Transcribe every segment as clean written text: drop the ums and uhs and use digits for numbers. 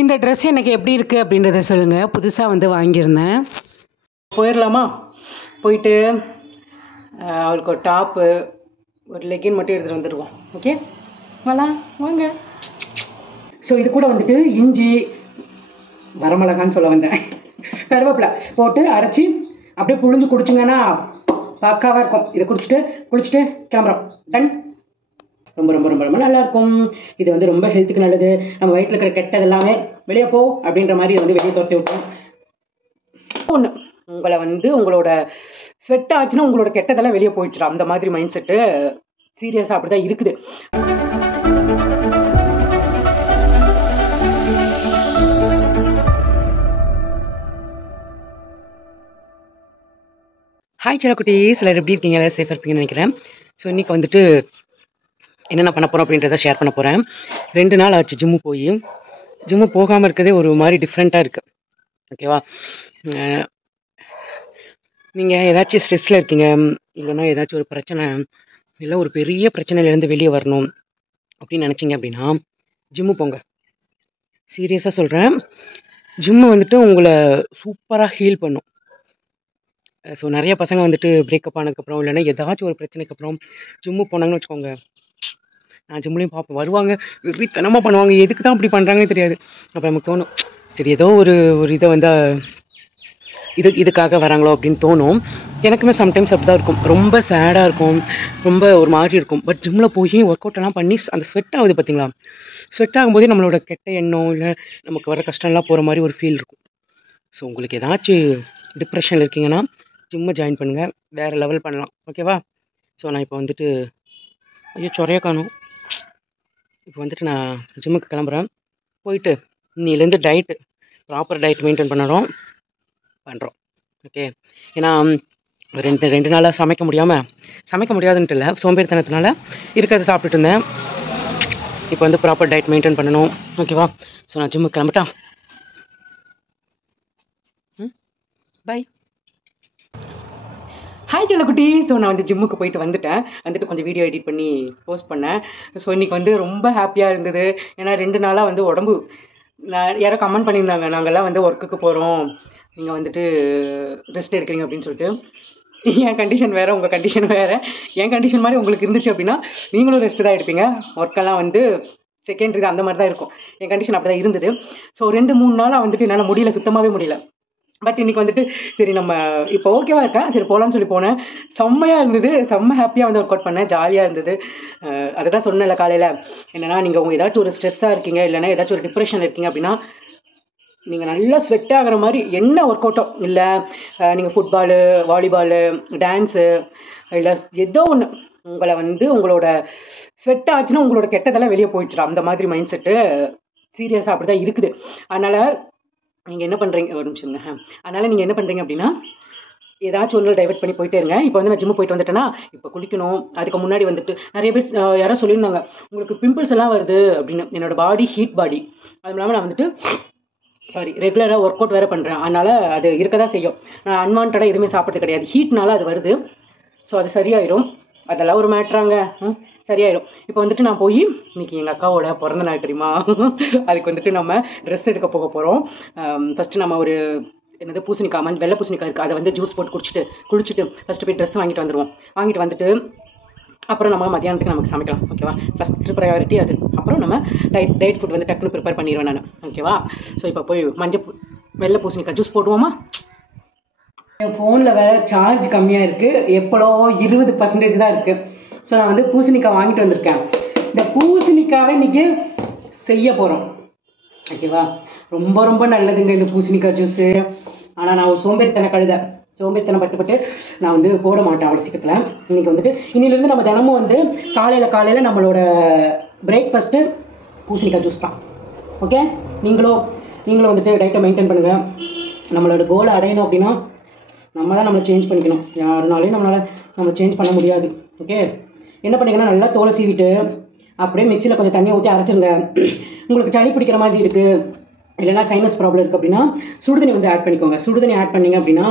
இந்த ட்ரெஸ் எனக்கு எப்படி இருக்குது அப்படின்றத சொல்லுங்கள். புதுசாக வந்து வாங்கியிருந்தேன். போயிடலாமா? போயிட்டு அவளுக்கு ஒரு டாப்பு ஒரு லெகின் மட்டும் எடுத்துகிட்டு வந்துடுவோம். ஓகே வரலாம் வாங்க. ஸோ இது கூட வந்துட்டு இஞ்சி வரமிளகான்னு சொல்ல வந்தேன், கருவேப்பிலை போட்டு அரைச்சி அப்படியே புழிஞ்சு குடிச்சிங்கன்னா பக்காவாக இருக்கும். இதை குடிச்சிட்டு கிளம்புறோம். டன். ரொம்ப ரொம்ப ரொம்ப ரொம்ப நல்லாயிருக்கும். இது வந்து ரொம்ப ஹெல்த்துக்கு நல்லது. நம்ம வயிற்றில் இருக்கிற கெட்டது எல்லாமே வெளியே போ அப்படின்ற மாதிரி வந்து வெளியே துரத்தி விட்டோம். ஒன்று உங்களை வந்து உங்களோட ஸ்வெட் ஆச்சுன்னா உங்களோட கெட்டதெல்லாம் வெளியே போயிடுச்சிடும். அந்த மாதிரி மைண்ட் செட்டு சீரியஸாக அப்படி தான் இருக்குது. ஹாய் சிலக்குட்டி, சிலர் எப்படி இருக்கீங்க? சேஃபாக இருப்பீங்கன்னு நினைக்கிறேன். ஸோ இன்றைக்கி வந்துட்டு என்னென்ன பண்ண போகிறோம் அப்படின்றத ஷேர் பண்ண போகிறேன். 2 நாள் ஆச்சு ஜிம்மு போகாமல் இருக்கதே ஒரு மாதிரி டிஃப்ரெண்ட்டாக இருக்குது. ஓகேவா? நீங்கள் ஏதாச்சும் ஸ்ட்ரெஸ்ஸில் இருக்கீங்க, இல்லைன்னா ஏதாச்சும் ஒரு பிரச்சனை, இல்லை ஒரு பெரிய பிரச்சனையிலேருந்து வெளியே வரணும் அப்படின்னு நினச்சிங்க அப்படின்னா ஜிம்மு போங்க. சீரியஸாக சொல்கிறேன், ஜிம்மு வந்துட்டு உங்களை சூப்பராக ஹீல் பண்ணும். ஸோ நிறைய பசங்க வந்துட்டு பிரேக்கப் ஆனதுக்கப்புறம் இல்லைன்னா ஏதாச்சும் ஒரு பிரச்சனைக்கு அப்புறம் ஜிம்மு போனாங்கன்னு வச்சுக்கோங்க. நான் ஜிம்லேயும் பார்ப்பேன், வருவாங்க வெறித்தனமாக பண்ணுவாங்க. எதுக்கு தான் அப்படி பண்ணுறாங்கன்னு தெரியாது. அப்போ நமக்கு தோணும், சரி ஏதோ ஒரு இதை வந்து இதுக்காக வராங்களோ அப்படின்னு தோணும். எனக்குமே சம்டைம்ஸ் அப்படி தான் இருக்கும். ரொம்ப சேடாக இருக்கும், ரொம்ப ஒரு மாதிரி இருக்கும். பட் ஜிம்மில் போய் ஒர்க் அவுட் எல்லாம் பண்ணி அந்த ஸ்வெட் ஆகுது பார்த்தீங்களா? ஸ்வெட் ஆகும்போதே நம்மளோட கெட்ட எண்ணம் இல்லை நமக்கு வர கஷ்டம்லாம் போகிற மாதிரி ஒரு ஃபீல் இருக்கும். ஸோ உங்களுக்கு ஏதாச்சும் டிப்ரெஷனில் இருக்கீங்கன்னா ஜிம்மை ஜாயின் பண்ணுங்கள், வேறு லெவல் பண்ணலாம். ஓகேவா? ஸோ நான் இப்போ வந்துட்டு சொறைய காணும். இப்போ வந்துட்டு நான் ஜிம்முக்கு கிளம்புறேன். போயிட்டு இன்னிலேருந்து ப்ராப்பர் டயட் மெயின்டைன் பண்ணுறோம். ஓகே? ஏன்னா ரெண்டு நாளாக சமைக்க முடியாதுன்ட்டு இல்லை, சோம்பேறித்தனத்தினால இருக்கிறத சாப்பிட்டுட்டு இருந்தேன். இப்போ வந்து ப்ராப்பர் டயட் மெயின்டைன் பண்ணணும். ஓகேவா? ஸோ நான் ஜிம்முக்கு கிளம்பிட்டேன். பை. ஹாய் செல்லக்குட்டி. ஸோ நான் வந்து ஜிம்முக்கு போயிட்டு வந்துட்டு கொஞ்சம் வீடியோ எடிட் பண்ணி போஸ்ட் பண்ணேன். ஸோ இன்றைக்கி வந்து ரொம்ப ஹாப்பியாக இருந்தது. ஏன்னா 2 நாளாக வந்து உடம்பு யாரோ கமெண்ட் பண்ணியிருந்தாங்க, நாங்கள்லாம் வந்து ஒர்க்குக்கு போகிறோம், நீங்கள் வந்துட்டு ரெஸ்ட் எடுக்கிறீங்க அப்படின்னு சொல்லிட்டு. என் கண்டிஷன் வேறு, உங்கள் கண்டிஷன் வேறு. என் கண்டிஷன் மாதிரி உங்களுக்கு இருந்துச்சு அப்படின்னா நீங்களும் ரெஸ்ட்டு தான் எடுப்பீங்க. ஒர்க்கெல்லாம் வந்து செகண்டரி தான், அந்த மாதிரி தான் இருக்கும். என் கண்டிஷன் அப்படி தான் இருந்தது. ஸோ 2-3 நாளாக வந்துட்டு என்னால் முடியல, சுத்தமாகவே முடியல. பட் இன்றைக்கி வந்துட்டு சரி நம்ம இப்போ ஓகேவாக இருக்கேன், சரி போகலான்னு சொல்லி போனேன். செம்மையாக இருந்தது, செம்ம ஹாப்பியாக வந்து ஒர்க் அவுட் பண்ணேன், ஜாலியாக இருந்தது. அதை தான் சொன்னேன்ல காலையில், என்னென்னா நீங்கள் உங்கள் ஏதாச்சும் ஒரு ஸ்ட்ரெஸ்ஸாக இருக்கீங்க, இல்லைன்னா ஏதாச்சும் ஒரு டிப்ரெஷன் இருக்கீங்க அப்படின்னா நீங்கள் நல்லா ஸ்வெட் ஆகிற மாதிரி என்ன ஒர்க் அவுட்டோ, இல்லை நீங்கள் ஃபுட்பாலு, வாலிபாலு, டான்ஸு, இல்லை ஏதோ ஒன்று உங்களை வந்து உங்களோட ஸ்வெட் ஆச்சுன்னா உங்களோட கெட்டதெல்லாம் வெளியே போயிடுச்சிடும். அந்த மாதிரி மைண்ட் செட்டு சீரியஸாக அப்படி தான் இருக்குது. அதனால் நீங்கள் என்ன பண்ணுறீங்க, ஒரு நிமிஷம். அதனால் நீங்கள் என்ன பண்ணுறீங்க அப்படின்னா ஏதாச்சும் ஒன்று டைவர்ட் பண்ணி போயிட்டே இருங்க. இப்போ வந்து நான் ஜிம்மு போயிட்டு வந்துட்டேன்னா இப்போ குளிக்கணும். அதுக்கு முன்னாடி வந்துட்டு நிறைய பேர் யாரோ சொல்லியிருந்தாங்க, உங்களுக்கு பிம்பிள்ஸ் எல்லாம் வருது அப்படின்னு. என்னோடய பாடி ஹீட் பாடி, அதுவும் இல்லாமல் நான் வந்துட்டு ரெகுலராக ஒர்க் அவுட் வேறு பண்ணுறேன். அதனால் அது இருக்க தான் செய்யும். நான் அன்வான்டாக எதுவுமே சாப்பிட்றது கிடையாது, ஹீட்னால அது வருது. ஸோ அது சரியாயிரும், அதெல்லாம் ஒரு மேட்ராங்க, சரியாயிரும். இப்போ வந்துட்டு நான் போய் இன்றைக்கி எங்கள் அக்காவோட பிறந்த நாள் தெரியுமா, அதுக்கு வந்துட்டு நம்ம ட்ரெஸ் எடுக்க போக போகிறோம். ஃபஸ்ட்டு நம்ம ஒரு பூசணிக்காய், வெள்ளை பூசணிக்காய் இருக்குது, அதை வந்து ஜூஸ் போட்டு குளிச்சுட்டு ஃபஸ்ட்டு போய் ட்ரெஸ் வாங்கிட்டு வந்துட்டு அப்புறம் நம்ம மத்தியானத்துக்கு நமக்கு சமைக்கலாம். ஓகேவா? ஃபஸ்ட்டு ப்ரையாரிட்டி அது. அப்புறம் நம்ம டயட் ஃபுட் வந்து டக்குன்னு ப்ரிப்பேர் பண்ணிடுவேன் நான். ஓகேவா? ஸோ இப்போ போய் வெள்ளை பூசணிக்காய் ஜூஸ் போடுவோமா? என் ஃபோனில் வேறு சார்ஜ் கம்மியாக இருக்குது, எப்போலோ 20% தான் இருக்குது. ஸோ நான் வந்து பூசணிக்காய் வாங்கிட்டு வந்திருக்கேன். இந்த பூசணிக்காவை இன்றைக்கி செய்ய போகிறோம். ஓகேவா? ரொம்ப ரொம்ப நல்லதுங்க இந்த பூசணிக்காய் ஜூஸு. ஆனால் நான் ஒரு சோம்பேறித்தனம் பட்டு நான் வந்து போட மாட்டேன் அவ்வளோ சீக்கிரத்தில். இன்றைக்கி வந்துட்டு இன்னிலேருந்து நம்ம தினமும் வந்து காலையில் நம்மளோட பிரேக்ஃபாஸ்ட்டு பூசணிக்காய் ஜூஸ் தான். ஓகே? நீங்களும் வந்துட்டு டயட்டை மெயின்டைன் பண்ணுங்கள். நம்மளோட கோலை அடையணும் அப்படின்னா நம்ம தான் நம்மளை சேஞ்ச் பண்ணிக்கணும். யாருனாலையும் நம்ம சேஞ்ச் பண்ண முடியாது. ஓகே? என்ன பண்ணிங்கன்னா நல்லா தோலை சீவிட்டு அப்படியே மிக்சியில் கொஞ்சம் தண்ணியை ஊற்றி அரைச்சிருங்க. உங்களுக்கு சளி பிடிக்கிற மாதிரி இருக்குது, இல்லைனா சைனஸ் ப்ராப்ளம் இருக்குது அப்படின்னா சுடுதண்ணி வந்து ஆட் பண்ணிக்கோங்க. சுடுதண்ணி ஆட் பண்ணிங்க அப்படின்னா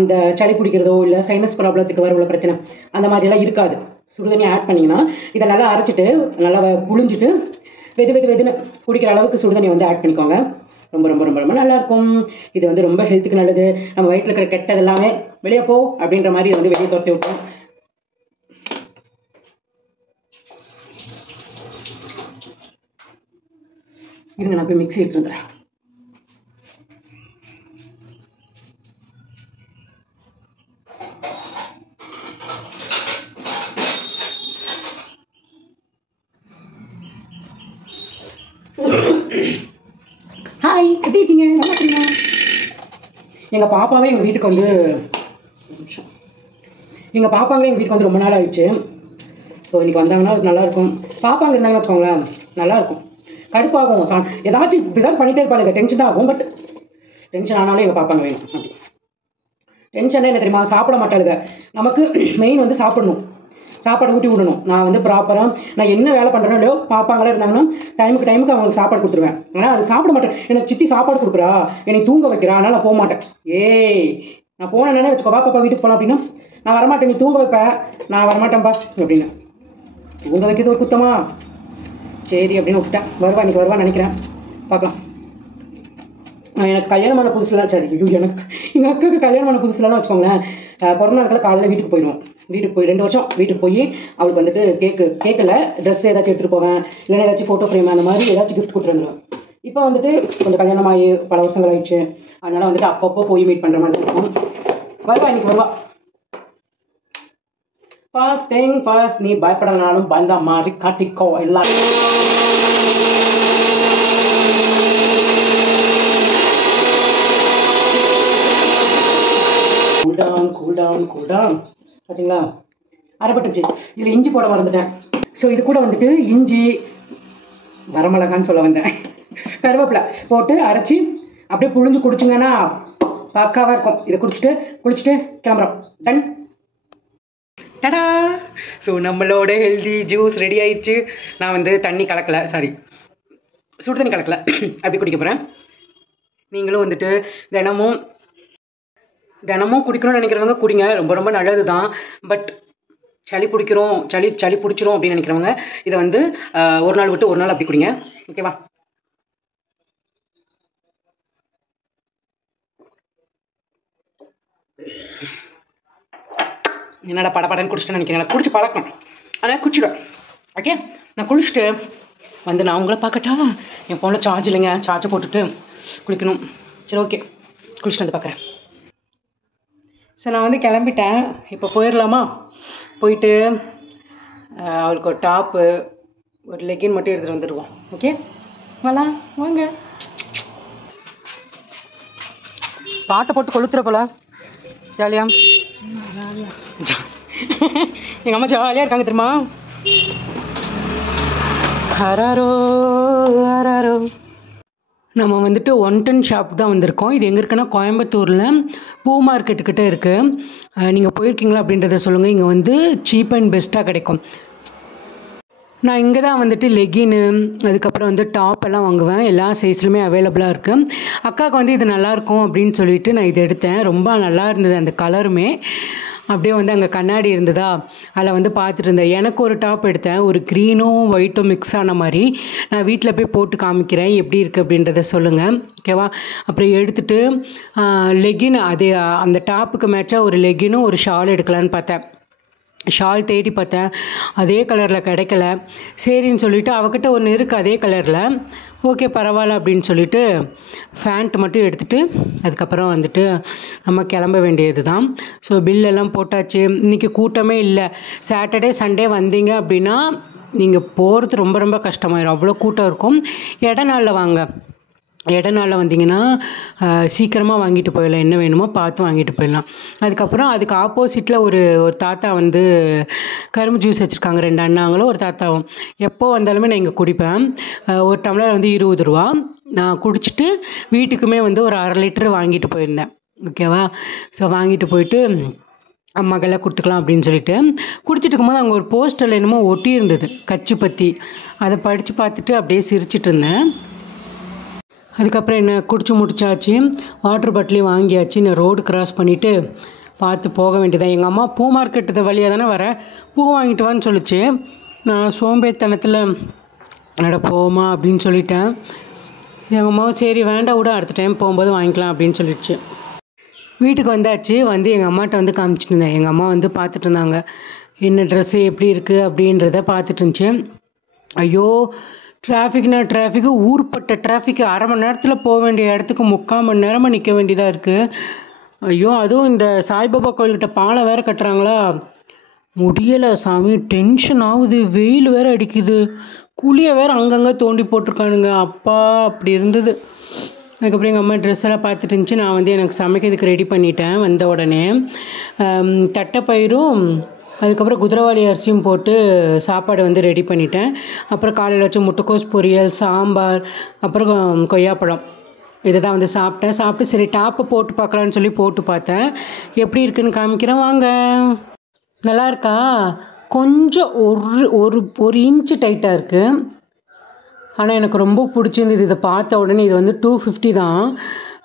அந்த சளி பிடிக்கிறதோ இல்லை சைனஸ் ப்ராப்ளத்துக்கு வர உள்ள பிரச்சனை அந்த மாதிரியெல்லாம் இருக்காது. சுடுதண்ணி ஆட் பண்ணிங்கன்னா இதை நல்லா அரைச்சிட்டு நல்லா புழிஞ்சிட்டு வெதுன்னு குடிக்கிற அளவுக்கு சுடு தண்ணி வந்து ஆட் பண்ணிக்கோங்க. ரொம்ப ரொம்ப ரொம்ப ரொம்ப நல்லாயிருக்கும். இது வந்து ரொம்ப ஹெல்த்துக்கு நல்லது. நம்ம வயிற்றில் இருக்கிற கெட்டது எல்லாமே வெளியே போ அப்படின்ற மாதிரி இதை வந்து வெளியே துரத்தி விட்டோம். இருங்க, நான் போய் மிக்ஸி எடுத்து வந்துடுறேன். ஹாய், எப்படி இருக்கீங்க? நல்லா இருக்கீங்க? எங்கள் பாப்பாவே எங்கள் வீட்டுக்கு வந்து ரொம்ப நாள் ஆயிடுச்சு. ஸோ இன்றைக்கி வந்தாங்கன்னா அது நல்லாயிருக்கும். பாப்பா அங்கே இருந்தாங்கன்னு வச்சுக்கோங்களேன், நல்லாயிருக்கும். கடுப்பாகும், ஏதாச்சும் பண்ணிகிட்டே இருப்பாங்க, டென்ஷன் தான் ஆகும். பட் டென்ஷன் ஆனாலும் எங்கள் பாப்பாங்க வேணும். அப்படி டென்ஷனே என்ன தெரியுமா, சாப்பிட மாட்டாளுங்க. நமக்கு மெயின் வந்து சாப்பாடு ஊட்டி விடணும். நான் வந்து ப்ராப்பராக நான் என்ன வேலை பண்ணுறேனோ இல்லையோ, பாப்பாங்களே இருந்தாங்கன்னா டைமுக்கு அவங்களுக்கு சாப்பாடு கொடுத்துருவேன். ஆனால் அது சாப்பிட மாட்டேன். எனக்கு சித்தி சாப்பாடு கொடுக்குறா, என்னை தூங்க வைக்கிறா, அதனால் நான் போக மாட்டேன். நான் போனேன்னே வச்சுக்கோ, பாப்பா வீட்டுக்கு போனேன் அப்படின்னா, நான் வரமாட்டேன், நீ தூங்க வைப்பேன், நான் வரமாட்டேன்ப்பா அப்படின்னு. தூங்க வைக்கிறது ஒரு குத்தமா? சரி அப்படின்னு விட்டுட்டேன். இன்றைக்கி வருவான்னு நினைக்கிறேன், பார்க்கலாம். எனக்கு கல்யாணமான புதுசுலாம் எனக்கு எங்கள் அக்காவுக்கு கல்யாணமான புதுசுலாம் வச்சுக்கோங்களேன், பிறந்த நாட்களில் காலையில் வீட்டுக்கு போய் 2 வருஷம் வீட்டுக்கு போய் அவளுக்கு வந்துட்டு கேட்கல ட்ரெஸ் ஏதாச்சும் எடுத்துகிட்டு போவேன், இல்லைன்னா ஏதாச்சும் ஃபோட்டோ ஃப்ரேம் அந்த மாதிரி ஏதாச்சும் கிஃப்ட் கொடுத்துருந்துருவேன். இப்போ வந்துட்டு கொஞ்சம் கல்யாணம் ஆகி பல வருஷங்கள் ஆயிடுச்சு. அதனால் வந்துட்டு அப்பப்போ போய் மீட் பண்ணுற மாதிரி இருக்கும். இன்றைக்கி வருவா. ஃபர்ஸ்ட் நீ பயப்படனாலும் பயந்தா மாதிரி காட்டிக்கோ எல்லாரும். கூல் டவுன் பார்த்தீங்களா, அரைப்பட்டுச்சு. இதில் இஞ்சி போட மறந்துட்டேன். ஸோ இது கூட வந்துட்டு இஞ்சி, வரமிளகான்னு சொல்ல வந்தேன், கருவேப்பிலை போட்டு அரைச்சி அப்படியே புழிஞ்சு குடிச்சிங்கன்னா பக்காவாக இருக்கும். இதை குளிச்சுட்டு கிளம்புறோம். டன் டடா. ஸோ நம்மளோட ஹெல்தி ஜூஸ் ரெடி ஆயிடுச்சு. நான் வந்து சுடு தண்ணி கலக்கலை, அப்படி குடிக்க போகிறேன். நீங்களும் வந்துட்டு தினமும் குடிக்கணும்னு நினைக்கிறவங்க குடிங்க, ரொம்ப ரொம்ப நல்லது தான். பட் சளி பிடிச்சிரும் அப்படின்னு நினைக்கிறவங்க இதை வந்து ஒரு நாள் விட்டு ஒரு நாள் அப்படி குடிங்க, ஓகேவா? என்னடா படன்னு குடிச்சிட்டேன்னு நினைக்கிறேன். குடிச்சு பழக்கம், ஆனால் குடிச்சிடுவேன். ஓகே, நான் குளிச்சுட்டு வந்து நான் உங்களை பார்க்கட்டா? என் ஃபோனில் சார்ஜ் இல்லைங்க, சார்ஜை போட்டுட்டு குளிக்கணும். சரி, ஓகே, குளிச்சுட்டு வந்து பார்க்குறேன். ஸோ நான் வந்து கிளம்பிட்டேன். இப்போ போயிடலாமா? போயிட்டு அவளுக்கு ஒரு டாப்பு, ஒரு லெகின் மட்டும் எடுத்துகிட்டு வந்துடுவோம். ஓகே, வாங்க. பாட்டை போட்டு கொளுத்துற போல ஜாலியா. எங்கள் அம்மா ஜாலியாக இருக்காங்க தெரியுமா? ஹராரோ. நம்ம வந்துட்டு 110 ஷாப் தான் வந்திருக்கோம். இது எங்கே இருக்குன்னா கோயம்புத்தூரில் பூ மார்க்கெட்டுக்கிட்ட இருக்குது. நீங்கள் போயிருக்கீங்களா அப்படின்றத சொல்லுங்கள். இங்கே வந்து சீப் அண்ட் பெஸ்ட்டாக கிடைக்கும். நான் இங்கே தான் வந்துட்டு லெகின்னு, அதுக்கப்புறம் வந்து டாப் எல்லாம் வாங்குவேன். எல்லா சைஸ்லையுமே அவைலபிளாக இருக்குது. அக்காவுக்கு வந்து இது நல்லாயிருக்கும் அப்படின்னு சொல்லிட்டு நான் இது எடுத்தேன். ரொம்ப நல்லா இருந்தது அந்த கலருமே. அப்படியே வந்து அங்கே கண்ணாடி இருந்ததா, அதில் வந்து பார்த்துட்டு இருந்தேன். எனக்கு ஒரு டாப் எடுத்தேன், ஒரு க்ரீனும் ஒயிட்டும் மிக்ஸ் ஆன மாதிரி. நான் வீட்டில் போய் போட்டு காமிக்கிறேன் எப்படி இருக்குது அப்படின்றத சொல்லுங்கள், ஓகேவா? அப்புறம் எடுத்துகிட்டு லெகின், அதே அந்த டாப்புக்கு மேட்சாக ஒரு லெகினும் ஒரு ஷால் எடுக்கலான்னு பார்த்தேன். ஷால் தேடி பார்த்தேன், அதே கலரில் கிடைக்கல. சரின்னு சொல்லிவிட்டு அவகிட்ட ஒன்று இருக்குது அதே கலரில், ஓகே பரவாயில்ல அப்படின்னு சொல்லிட்டு ஃபேண்ட் மட்டும் எடுத்துகிட்டு அதுக்கப்புறம் வந்துட்டு நம்ம கிளம்ப வேண்டியது தான். ஸோ பில்லெல்லாம் போட்டாச்சு. இன்றைக்கி கூட்டமே இல்லை. சாட்டர்டே சண்டே வந்தீங்க அப்படின்னா நீங்கள் போகிறது ரொம்ப ரொம்ப கஷ்டமாயிடும், அவ்வளோ கூட்டம் இருக்கும். நாளில் வாங்க. நாளில் வந்தீங்கன்னா சீக்கிரமாக வாங்கிட்டு போயிடலாம், என்ன வேணுமோ பார்த்து வாங்கிட்டு போயிடலாம். அதுக்கப்புறம் அதுக்கு ஆப்போசிட்டில் ஒரு தாத்தா வந்து கரும்பு ஜூஸ் வச்சுருக்காங்க, 2 அண்ணாங்களும் ஒரு தாத்தாவும். எப்போ வந்தாலுமே நான் இங்கே குடிப்பேன். ஒரு டம்ளர் வந்து 20 ரூபா. நான் குடிச்சிட்டு வீட்டுக்குமே வந்து ஒரு 1/2 லிட்டர் வாங்கிட்டு போயிருந்தேன், ஓகேவா? ஸோ வாங்கிட்டு போயிட்டு அம்மாக்கெல்லாம் கொடுத்துக்கலாம் அப்படின்னு சொல்லிட்டு குடிச்சிட்டு இருக்கும்போது அங்கே ஒரு போஸ்டரில் என்னமோ ஒட்டி இருந்தது, கச்சி பற்றி. அதை படித்து பார்த்துட்டு அப்படியே சிரிச்சிட்டு இருந்தேன். அதுக்கப்புறம் என்ன குடிச்சு முடிச்சாச்சு, வாட்டர் பாட்டிலையும் வாங்கியாச்சு. நான் ரோடு கிராஸ் பண்ணிவிட்டு பார்த்து போக வேண்டியதான். எங்கள் அம்மா பூ மார்க்கெட்டு வழியாக தானே வரேன், பூ வாங்கிட்டு வான்னு சொல்லிச்சு. நான் சோம்பேறித்தனத்தில் அட போமா அப்படின்னு சொல்லிட்டேன். எங்கள் அம்மாவும் சரி வேண்டாம் விட அடுத்த டைம் போகும்போது வாங்கிக்கலாம் அப்படின்னு சொல்லிடுச்சு. வீட்டுக்கு வந்தாச்சு. வந்து எங்கள் அம்மாட்ட வந்து காமிச்சிட்டு இருந்தேன். எங்கள் அம்மா வந்து பார்த்துட்டு இருந்தாங்க என்ன ட்ரெஸ்ஸு எப்படி இருக்குது அப்படின்றத பார்த்துட்டு இருந்துச்சு. ஐயோ டிராஃபிக்கு ஊர்பட்ட டிராஃபிக்கு. அரை மணி நேரத்தில் போக வேண்டிய இடத்துக்கு 3/4 மணி நேரமாக நிற்க வேண்டியதாக இருக்குது. ஐயோ அதுவும் இந்த சாய்பாபா கோயில்கிட்ட பாலம் வேறு கட்டுறாங்களா, முடியலை சாமி, டென்ஷன் ஆகுது. வெயில் வேறு அடிக்குது, குழியை வேறு அங்கங்கே தோண்டி போட்டிருக்கானுங்க. அப்பா அப்படி இருந்தது. அதுக்கப்புறம் எங்கள் அம்மா ட்ரெஸ் எல்லாம் பார்த்துட்டு இருந்துச்சு. நான் வந்து எனக்கு சமைக்கிறதுக்கு ரெடி பண்ணிட்டேன். வந்த உடனே தட்டைப்பயிரும் அதுக்கப்புறம் குதிரைவாளி அரிசியும் போட்டு சாப்பாடு வந்து ரெடி பண்ணிட்டேன். அப்புறம் காலையில் வச்ச முட்டைக்கோஸ் பொரியல், சாம்பார், அப்புறம் கொய்யாப்பழம் இதை தான் வந்து சாப்பிட்டேன். சாப்பிட்டு சரி டாப்பை போட்டு பார்க்கலான்னு சொல்லி போட்டு பார்த்தேன். எப்படி இருக்குன்னு காமிக்கிறேன் வாங்க. நல்லா இருக்கா? கொஞ்சம் ஒரு இன்ச்சு டைட்டாக இருக்குது. ஆனால் எனக்கு ரொம்ப பிடிச்சிருந்தது. இதை பார்த்த உடனே இது வந்து 250 தான்.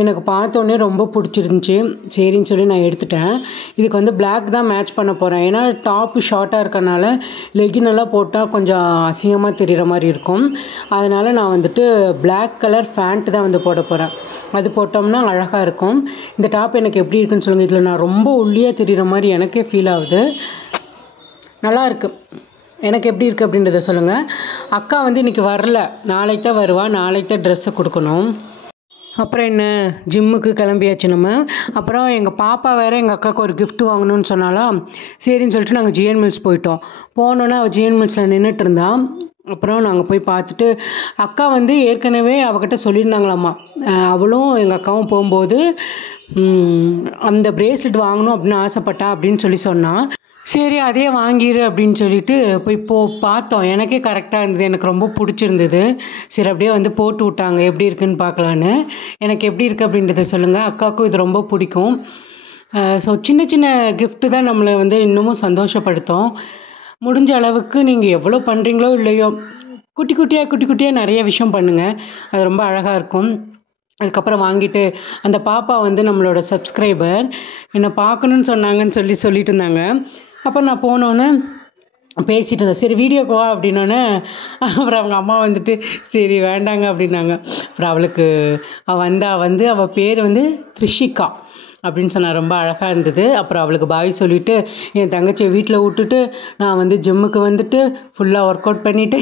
எனக்கு பார்த்த உடனே ரொம்ப பிடிச்சிருந்துச்சி. சரின்னு சொல்லி நான் எடுத்துட்டேன். இதுக்கு வந்து பிளாக் தான் மேட்ச் பண்ண போகிறேன். ஏன்னா டாப்பு ஷார்ட்டாக இருக்கறனால லெகினெல்லாம் போட்டால் கொஞ்சம் அசிங்கமாக தெரிகிற மாதிரி இருக்கும். அதனால் நான் வந்துட்டு பிளாக் கலர் ஃபேண்ட் தான் வந்து போட போகிறேன். அது போட்டோம்னா அழகாக இருக்கும். இந்த டாப் எனக்கு எப்படி இருக்குன்னு சொல்லுங்கள். இதில் நான் ரொம்ப ஒல்லியாக தெரிகிற மாதிரி எனக்கே ஃபீல் ஆகுது. நல்லா இருக்குது. எனக்கு எப்படி இருக்குது அப்படின்றத சொல்லுங்கள். அக்கா வந்து இன்றைக்கி வரல, நாளைக்கு தான் வருவாள். நாளைக்கு தான் ட்ரெஸ்ஸை கொடுக்கணும். அப்புறம் என்ன, ஜிம்முக்கு கிளம்பியாச்சு நம்ம. அப்புறம் எங்கள் பாப்பா வேறு எங்கள் அக்காவுக்கு ஒரு கிஃப்ட் வாங்கணும்னு சொன்னாலாம். சரின்னு சொல்லிட்டு நாங்கள் ஜிஎன் மில்ஸ் போயிட்டோம். போனோன்னே அவள் ஜிஎன் மில்ஸில் நின்றுட்டு இருந்தான். அப்புறம் நாங்கள் போய் பார்த்துட்டு அக்கா வந்து ஏற்கனவே அவகிட்ட சொல்லியிருந்தாங்களாம்மா. அவளும் எங்கள் அக்காவும் போகும்போது அந்த பிரேஸ்லெட் வாங்கணும் அப்படின்னு ஆசைப்பட்டா அப்படின்னு சொல்லி சொன்னான். சரி அதே வாங்கிடு அப்படின்னு சொல்லிட்டு போய் பார்த்தோம். எனக்கே கரெக்டாக இருந்தது, எனக்கு ரொம்ப பிடிச்சிருந்தது. சரி அப்படியே வந்து போட்டு விட்டாங்க, எப்படி இருக்குன்னு பார்க்கலான்னு. எனக்கு எப்படி இருக்குது அப்படின்றத சொல்லுங்கள். அக்காவுக்கும் இது ரொம்ப பிடிக்கும். ஸோ சின்ன சின்ன கிஃப்ட்டு தான் நம்மளை வந்து இன்னமும் சந்தோஷப்படுத்தும். முடிஞ்ச அளவுக்கு நீங்கள் எவ்வளோ பண்ணுறீங்களோ இல்லையோ குட்டி குட்டியாக நிறைய விஷயம் பண்ணுங்கள். அது ரொம்ப அழகாக இருக்கும். அதுக்கப்புறம் வாங்கிட்டு அந்த பாப்பா வந்து நம்மளோட சப்ஸ்கிரைபர் என்னை பார்க்கணுன்னு சொன்னாங்கன்னு சொல்லிட்டு இருந்தாங்க. அப்போ நான் போனோன்னே பேசிகிட்டு இருந்தேன். சரி வீடியோக்கு வா அப்படின்னோடனே அப்புறம் அவங்க அம்மா வந்துட்டு சரி வேண்டாங்க அப்படின்னாங்க. அப்புறம் அவளுக்கு அவள் பேர் வந்து த்ரிஷிகா அப்படின்னு சொன்னால் ரொம்ப அழகாக இருந்தது. அப்புறம் அவளுக்கு பாய் சொல்லிவிட்டு என் தங்கச்சியை வீட்டில் விட்டுட்டு நான் வந்து ஜிம்முக்கு வந்துட்டு ஃபுல்லாக ஒர்க் அவுட் பண்ணிவிட்டு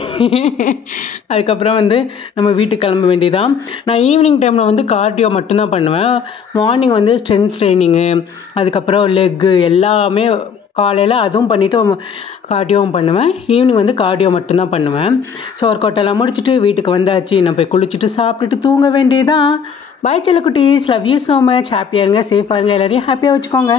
அதுக்கப்புறம் வந்து நம்ம வீட்டுக்கு கிளம்ப வேண்டியதான். நான் ஈவினிங் டைமில் வந்து கார்டியோ மட்டும்தான் பண்ணுவேன். மார்னிங் வந்து ஸ்ட்ரென்த் ட்ரைனிங்கு, அதுக்கப்புறம் லெக்கு எல்லாமே காலையில் அதுவும் பண்ணிவிட்டு கார்டியோவும் பண்ணுவேன். ஈவினிங் வந்து கார்டியோ மட்டும்தான் பண்ணுவேன். ஸோ ஒர்க் அவுட் எல்லாம் முடிச்சுட்டு வீட்டுக்கு வந்தாச்சு. நான் போய் குளிச்சுட்டு சாப்பிட்டுட்டு தூங்க வேண்டியதான். பாய் செல்லக்குட்டீஸ், லவ் யூ ஸோ மச். ஹாப்பியாக இருங்க, சேஃபாக இருங்க, எல்லோரையும் ஹாப்பியாக வச்சுக்கோங்க.